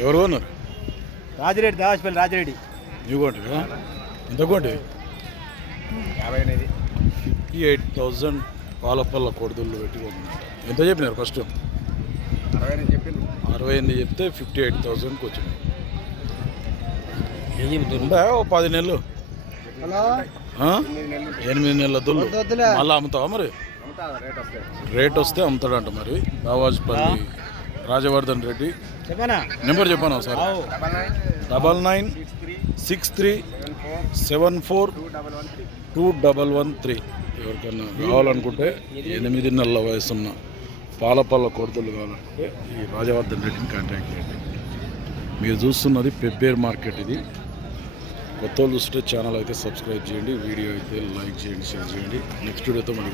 ఎవరు ఉన్నారు? రాజిరెడ్డి, దావాసిపల్లి రాజిరెడ్డి. నువ్వు కొంటివా? ఎంత కొంటివి? 58,000 పాలపల్ల కొడుదుళ్ళు పెట్టి కొన్నాడు. ఎంత చెప్పినారు ఫస్ట్? 68 చెప్తే 58,000కి వచ్చింది. ఉందా ఓ 10 నెలలు? 8 నెలల దుల్లు మళ్ళీ అమ్ముతావా? మరి రేట్ వస్తే అమ్ముతాడంట. మరి దావాజ్పల్లి రాజవర్ధన్ రెడ్డి నెంబర్ చెప్పాను సార్. 9963742113. ఎవరికన్నా కావాలనుకుంటే 8 నెలల వయసున్న పాలపల్ల కొడుతులు కావాలనుకుంటే ఈ రాజవర్ధన్ రెడ్డిని కాంటాక్ట్ చేయండి. మీరు చూస్తున్నది పెబ్బేర్ మార్కెట్. ఇది కొత్త వాళ్ళు చూస్తే ఛానల్ అయితే సబ్స్క్రైబ్ చేయండి, వీడియో అయితే లైక్ చేయండి, షేర్ చేయండి. నెక్స్ట్ వీడియోతో మళ్ళీ